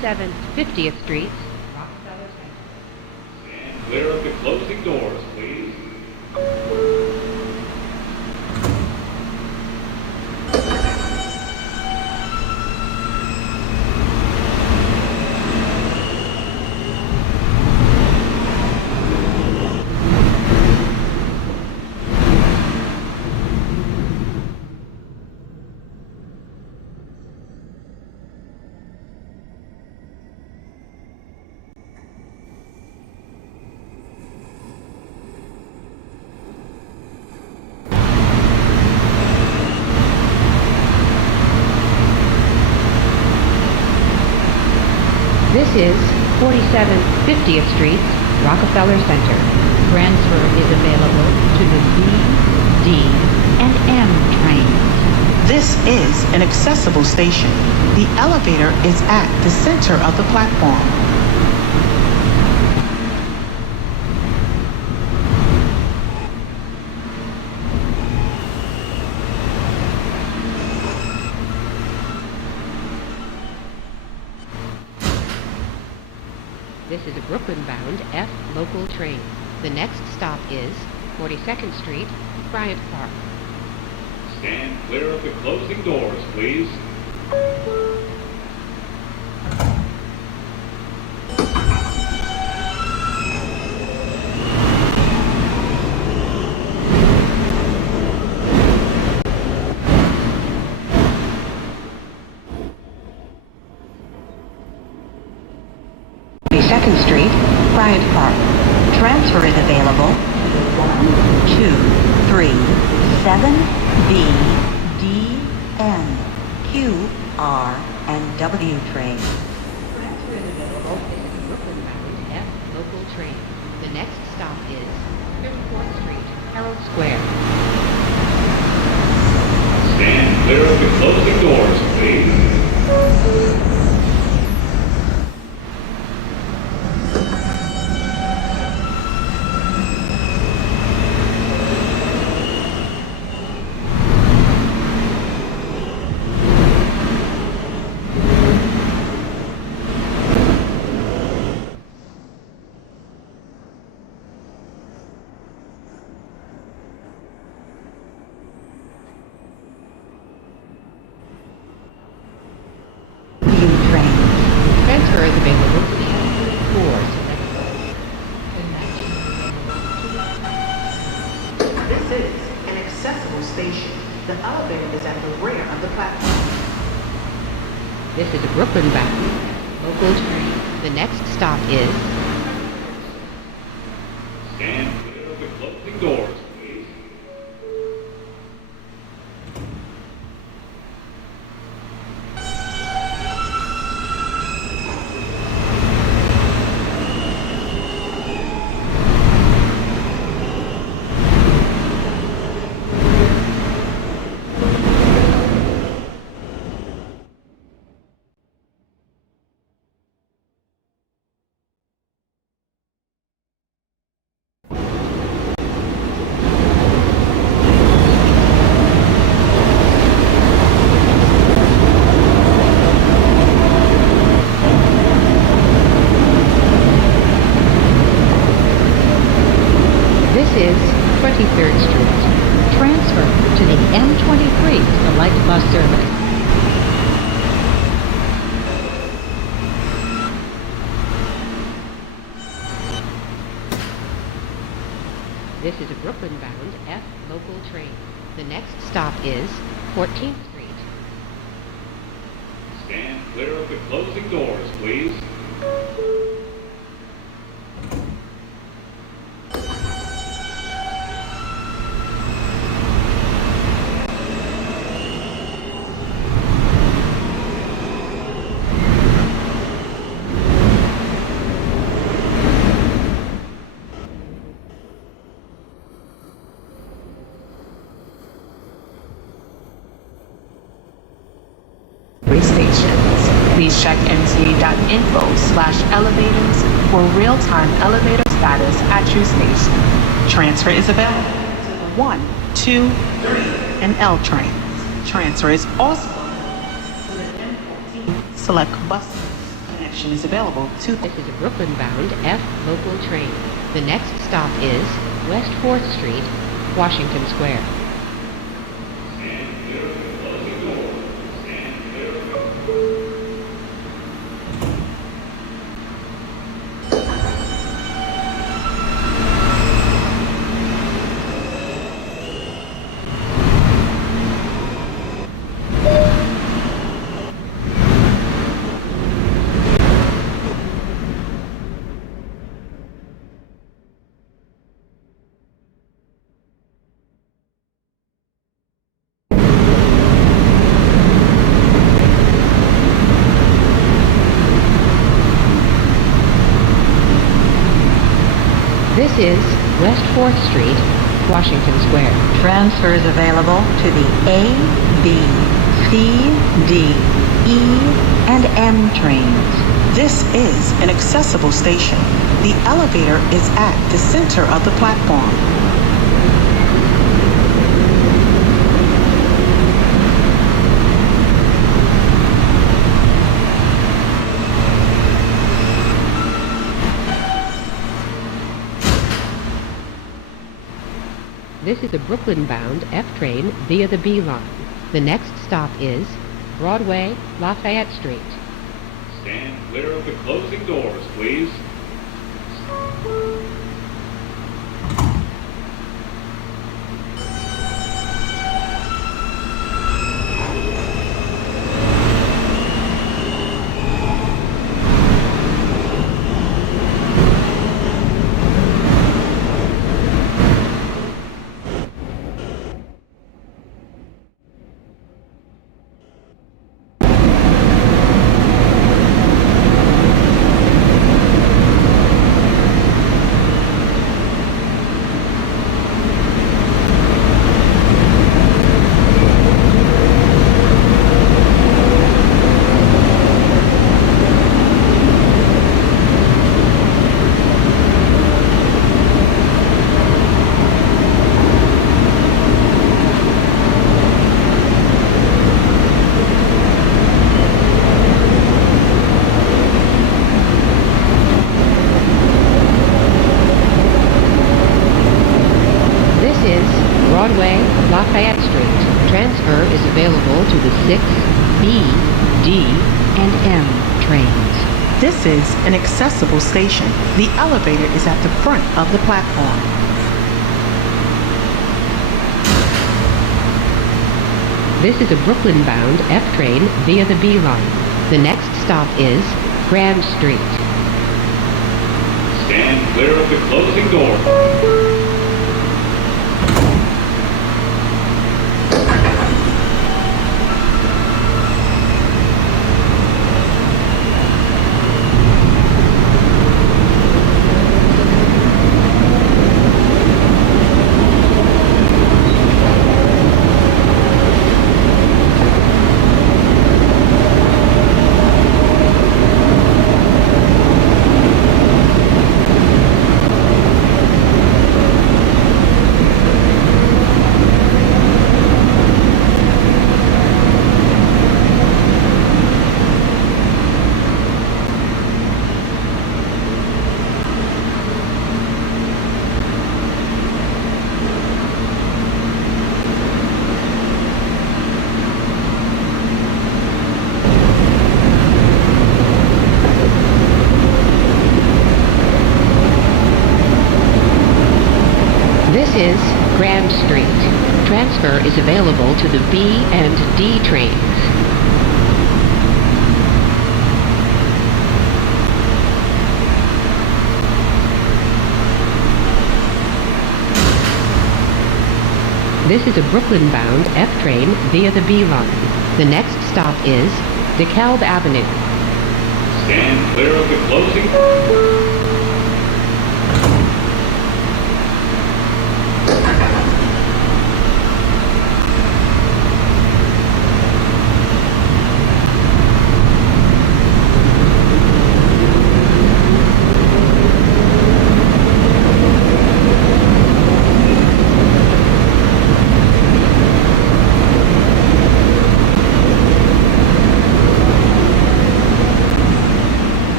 47th 50th Street, Rockefeller Center. Stand clear of the closing doors, please. This is 47th 50th Street, Rockefeller Center. Transfer is available to the B, D, and M trains. This is an accessible station. The elevator is at the center of the platform. This is a Brooklyn-bound F local train. The next stop is 42nd Street, Bryant Park. Stand clear of the closing doors, please. Second Street, Bryant Park. Transfer is available to the 1, 2, 3, 7, B, D, N, Q, R, and W trains. Transfer is available. This is a Brooklyn-bound F local train. The next stop is 54th Street, Herald Square. Stand clear of the closing doors, please. Transfer is available to the M4 select. This is an accessible station. The elevator is at the rear of the platform. This is a Brooklyn-bound local train. The next stop is Stand clear of the closing doors, please. This is 23rd Street. Transfer to the M23 Select Bus Service. This is a Brooklyn-bound F local train. The next stop is 14th Street. Stand clear of the closing doors, please. Stations. Please check mta.info/elevators for real-time elevator status at your station. Transfer is available to the 1, 2, 3, and L trains. Transfer is also available to the M14 select buses. connection is available to This is a Brooklyn-bound F local train. The next stop is West 4th Street, Washington Square. Stand clear of the closing doors. Stand clear of the... This is West 4th Street, Washington Square. Transfer is available to the A, B, C, D, E, and M trains. This is an accessible station. The elevator is at the center of the platform. This is a Brooklyn-bound F train via the B line. The next stop is Broadway, Lafayette Street. Stand clear of the closing doors, please. Broadway, Lafayette Street. Transfer is available to the 6, B, D, and M trains. This is an accessible station. The elevator is at the front of the platform. This is a Brooklyn-bound F train via the B line. The next stop is Grand Street. Stand clear of the closing door. This is Grand Street. Transfer is available to the B and D trains. This is a Brooklyn-bound F train via the B line. The next stop is DeKalb Avenue. Stand clear of the closing.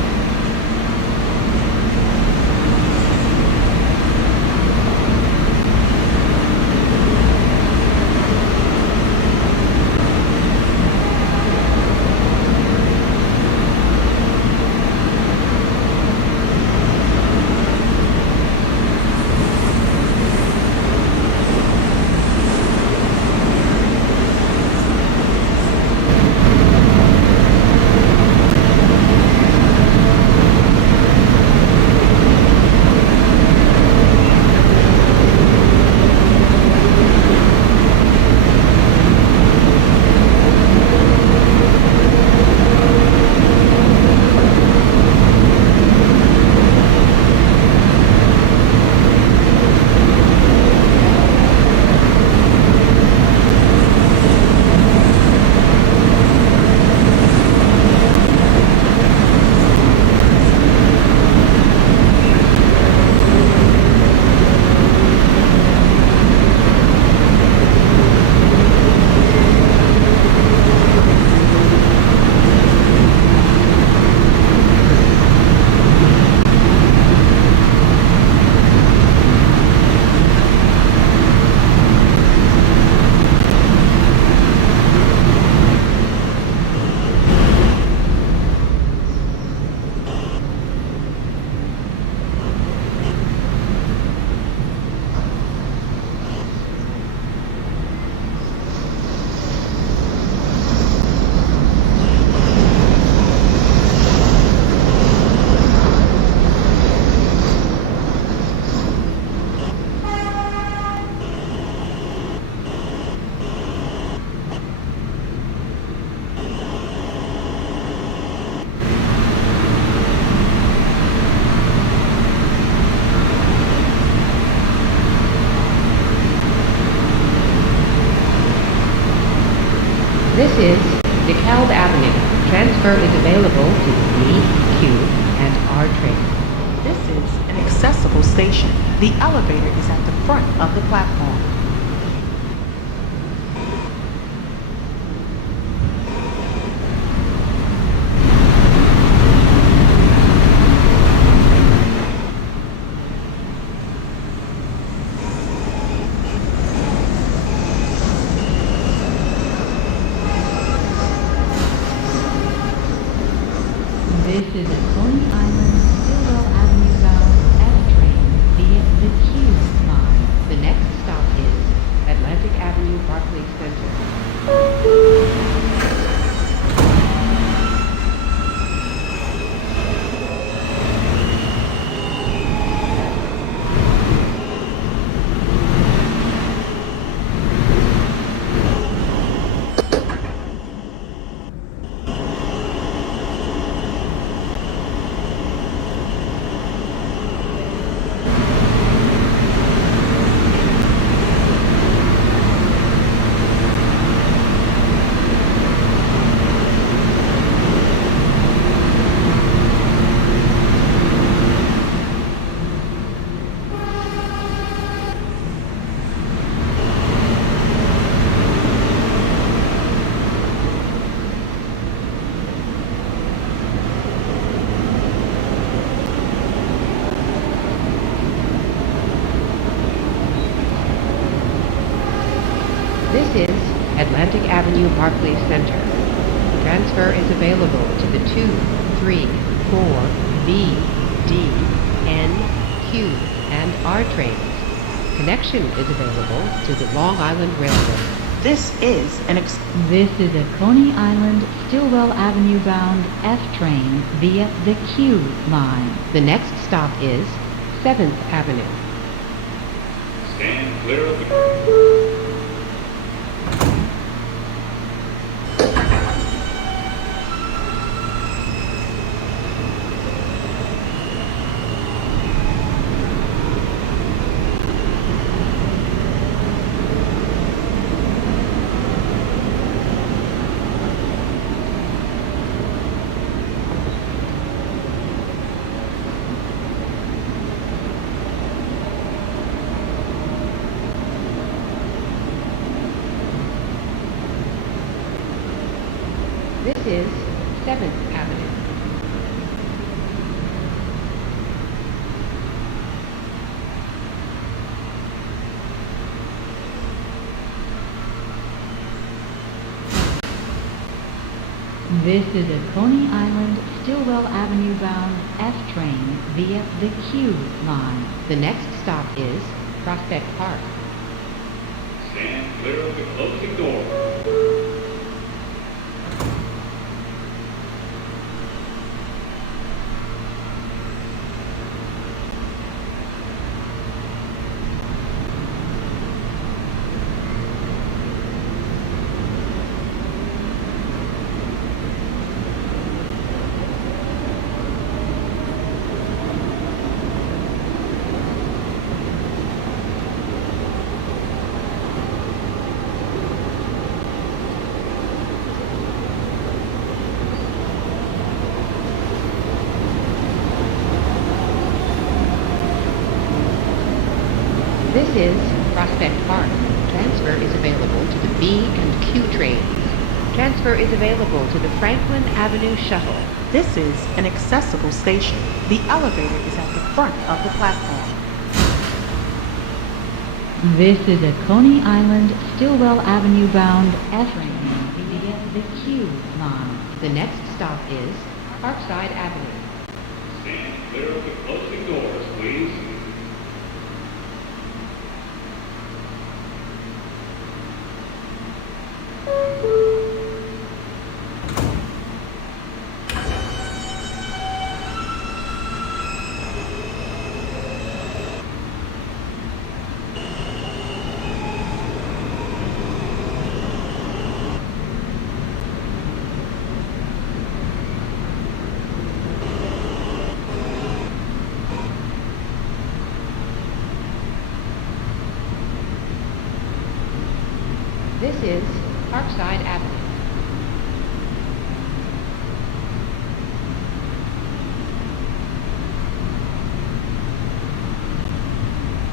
The elevator is at the front of the platform. This is a Coney Island, Stillwell Avenue bound F train via the Q line. The next stop is Atlantic Avenue, Barclays Center. This is Atlantic Avenue, Barclays Center. Transfer is available to the 2, 3, 4, B, D, N, Q, and R trains. Connection is available to the Long Island Railroad. This is This is a Coney Island, Stillwell Avenue bound F train via the Q line. The next stop is 7th Avenue. Stand clear of the... This is 7th Avenue. This is a Coney Island, Stillwell Avenue bound F train via the Q line. The next stop is Prospect Park. Stand clear of the closing door. This is Prospect Park. Transfer is available to the B and Q trains. Transfer is available to the Franklin Avenue Shuttle. This is an accessible station. The elevator is at the front of the platform. This is a Coney Island, Stillwell Avenue bound F train via the Q line. The next stop is Parkside Avenue. Stand clear of the closing doors, please. This is Parkside Avenue.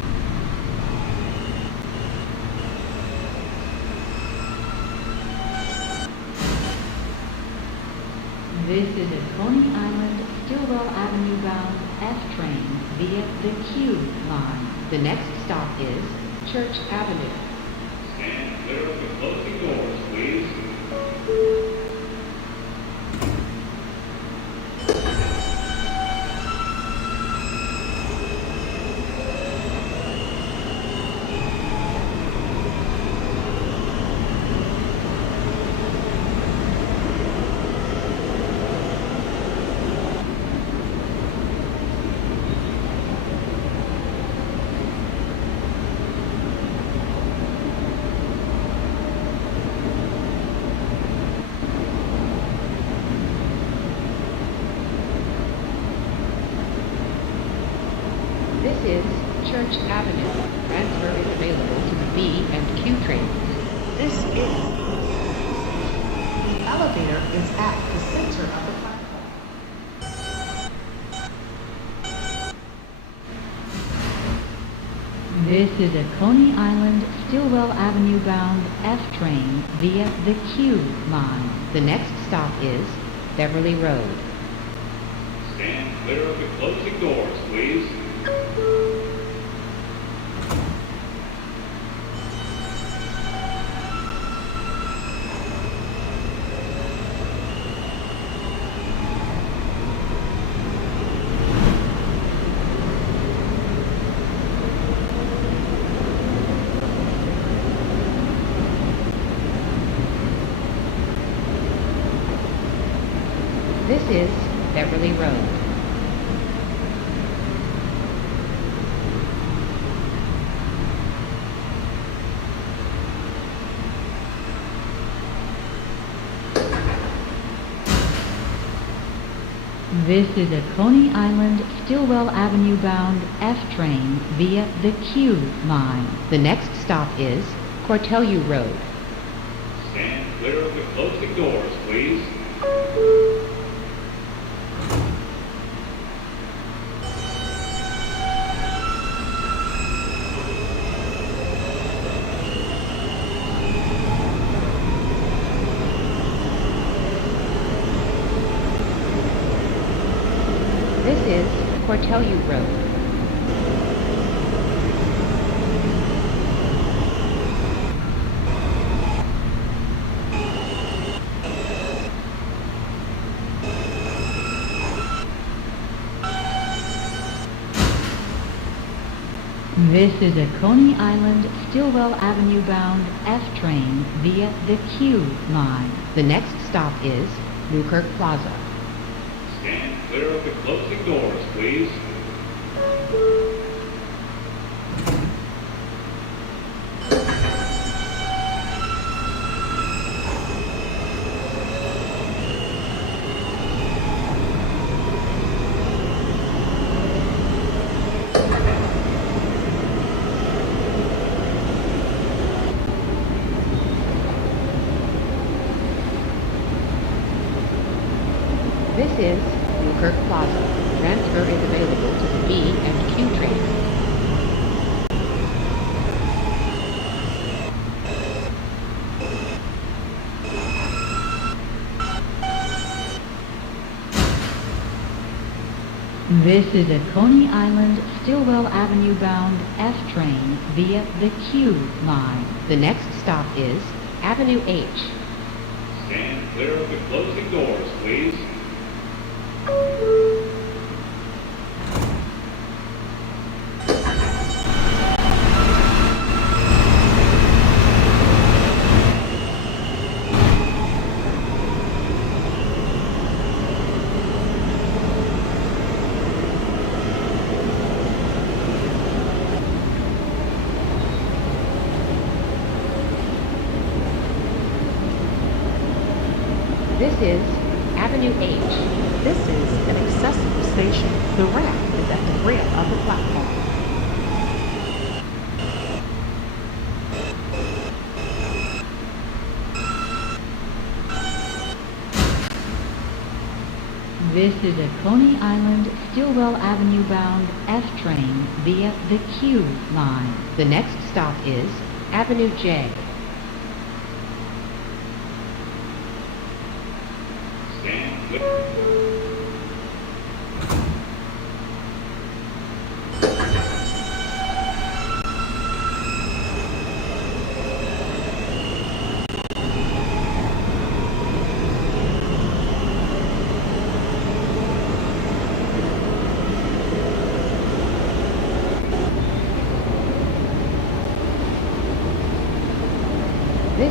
F train via the Q line. The next stop is Church Avenue. Stand clear of the closing doors, please. This is Church Avenue. Transfer is available to the B and Q trains. This is. The elevator is at the center of the platform. This is a Coney Island, Stillwell Avenue bound F train via the Q line. The next stop is Beverly Road. Stand clear of the closing doors, please. This is Beverly Road. This is a Coney Island, Stillwell Avenue bound F train via the Q line. The next stop is Cortelyou Road. Stand clear of the closing doors, please. This is Cortelyou Road. This is a Coney Island, Stillwell Avenue bound F train via the Q line. The next stop is Newkirk Plaza. Stand clear of the closing doors, please. This is Newkirk Plaza. Transfer is available to the B and Q trains. This is a Coney Island, Stillwell Avenue bound F train via the Q line. The next stop is Avenue H. Stand clear of the closing doors, please. This is Avenue H. This is an accessible station. The ramp is at the rear of the platform. This is a Coney Island, Stillwell Avenue bound F train via the Q line. The next stop is Avenue J. Stand clear.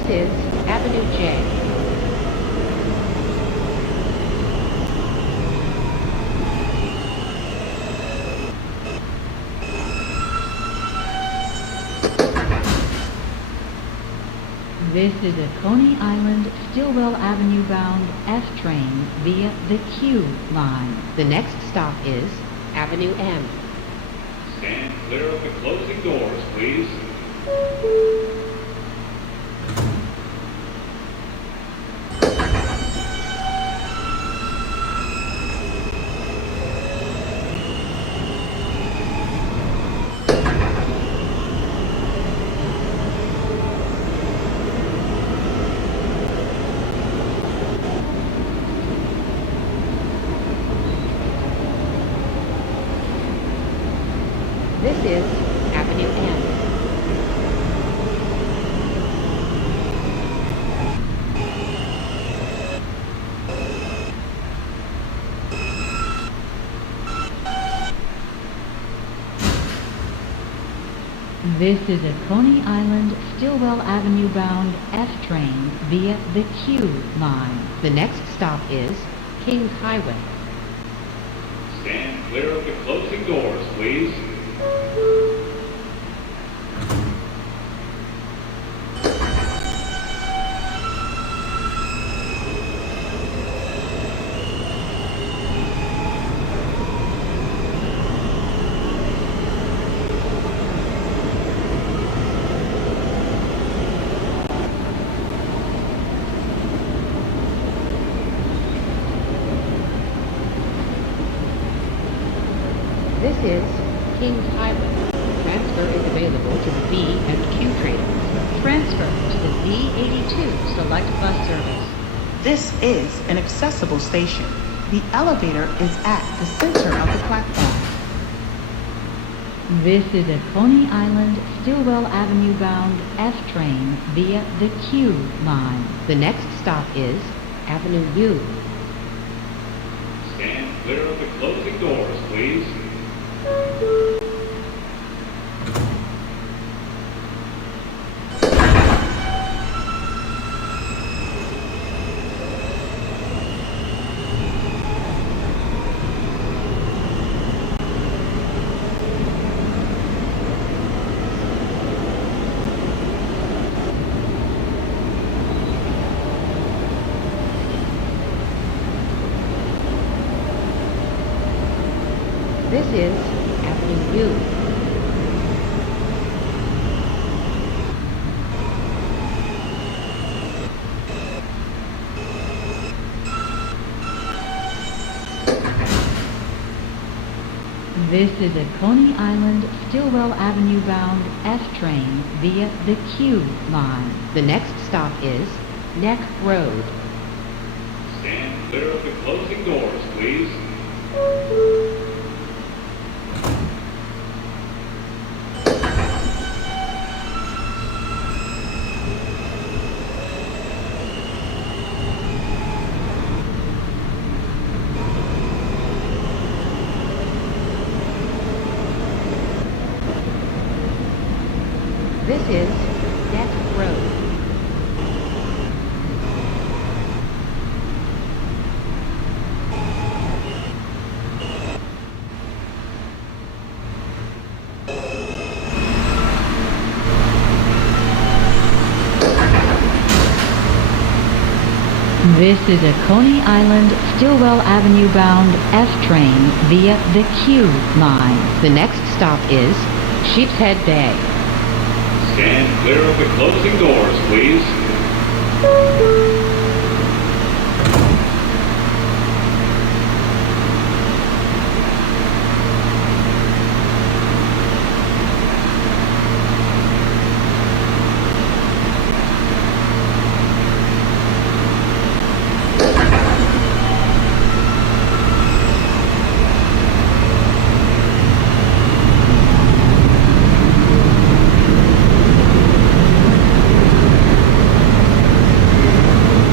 is Avenue J. This is a Coney Island, Stillwell Avenue bound F train via the Q line. The next stop is Avenue M. Stand clear of the closing doors, please. This is Avenue N. This is a Coney Island, Stillwell Avenue bound F train via the Q line. The next stop is Kings Highway. Stand clear of the closing doors, please. This is Kings Highway. Transfer is available to the B and Q trains. Transfer to the B82 Select Bus Service. This is an accessible station. The elevator is at the center of the platform. This is a Coney Island, Stillwell Avenue bound F train via the Q line. The next stop is Avenue U. Stand clear of the closing doors, please. This is Avenue U. This is a Coney Island, Stillwell Avenue bound F train via the Q line. The next stop is Neck Road. Stand clear of the closing doors, please. This is Neck Road. This is a Coney Island, Stillwell Avenue bound F train via the Q line. The next stop is Sheepshead Bay. Stand clear of the closing doors, please.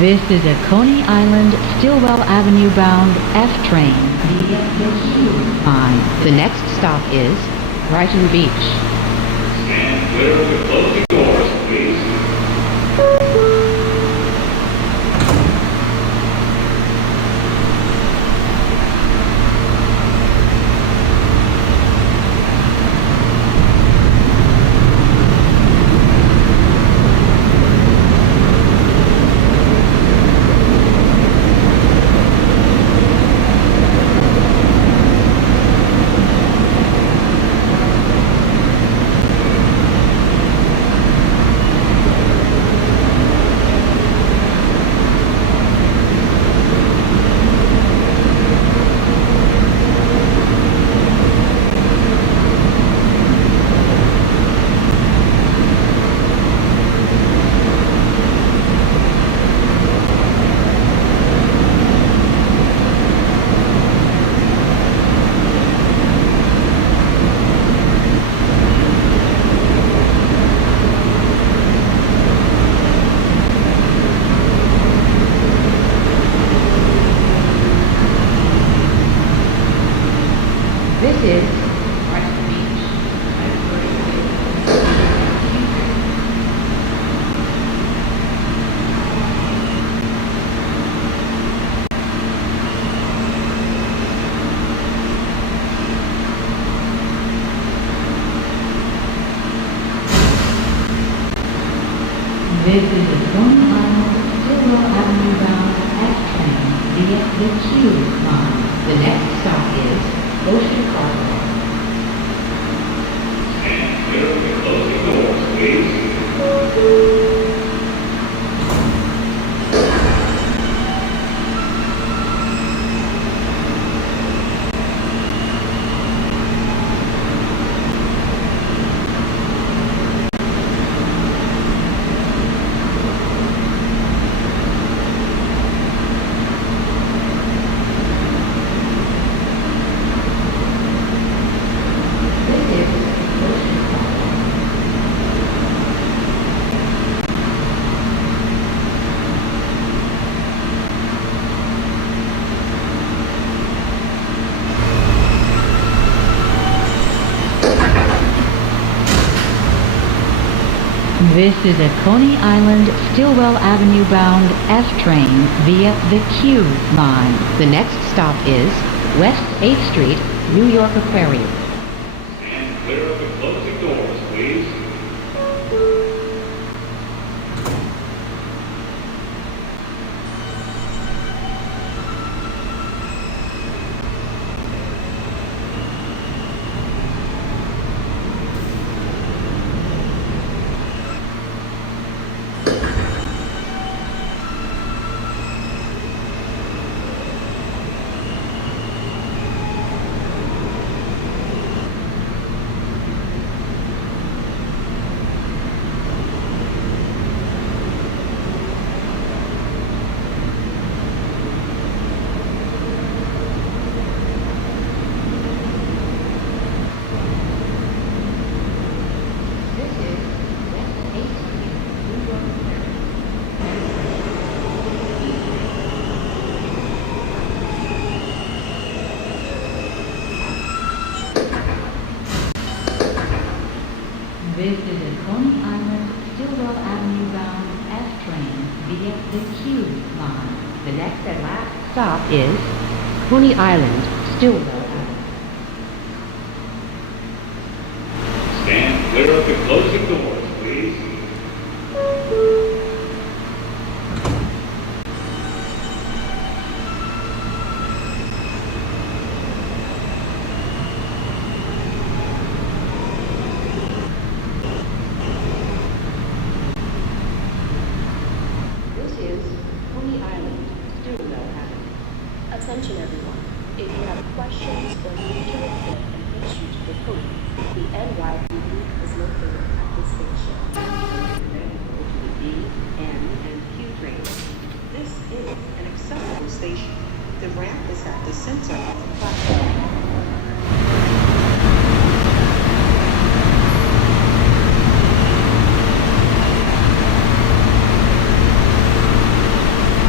This is a Coney Island, Stillwell Avenue bound F train via the Q line. The next stop is Brighton Beach. Stand clear of the closing doors, please. This is Brighton Beach. This is a Coney Island, Stillwell Avenue bound F train via the Q line. The next stop is Ocean Cargo. Stand clear of the closing doors, please. This is Ocean Cargo. This is a Coney Island, Stillwell Avenue bound F train via the Q line. The next stop is West 8th Street, New York Aquarium. Stand clear of the closing doors, please. This is West 8th Street, New York Aquarium. This is a Coney Island, Stillwell Avenue bound F train via the Q line. The next and last stop is Coney Island, Stillwell Avenue. Stand clear of the closing doors, please. This is Coney Island, Stillwell Avenue. Attention everyone. If you have questions or need to report an issue to the police, the NYPD is located at this station. Then go to the D, N, and Q trains. This is an accessible station. The ramp is at the center of the platform.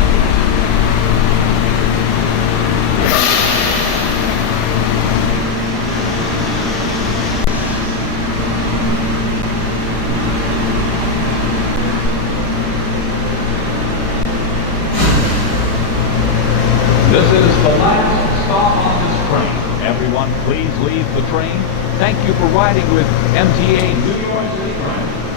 Thank you for riding with MTA New York City Line.